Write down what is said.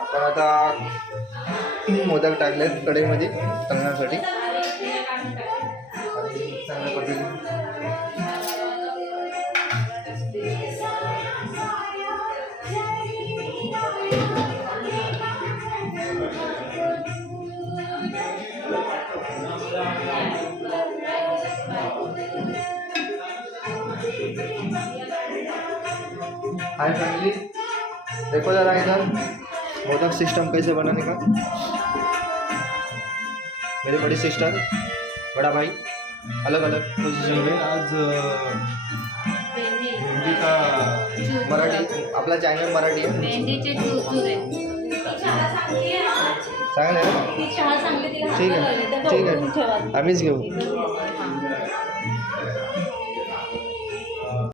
आपण आता मोदक टाकलेत कढईमध्ये तळण्यासाठी. चांगल्या पद्धतीने हाय फैमिली, देखो जरा इधर मोदक सिस्टम कैसे बनाने का। मेरे बड़े सिस्टर बड़ा भाई अलग अलग पोजीशन में आज हिंदी का मराठी, आपला चॅनल मराठी आहे। मेहंदीचे चुरे चांगलं आहे ना, ठीक आहे ठीक आहे, आम्हीच घेऊ।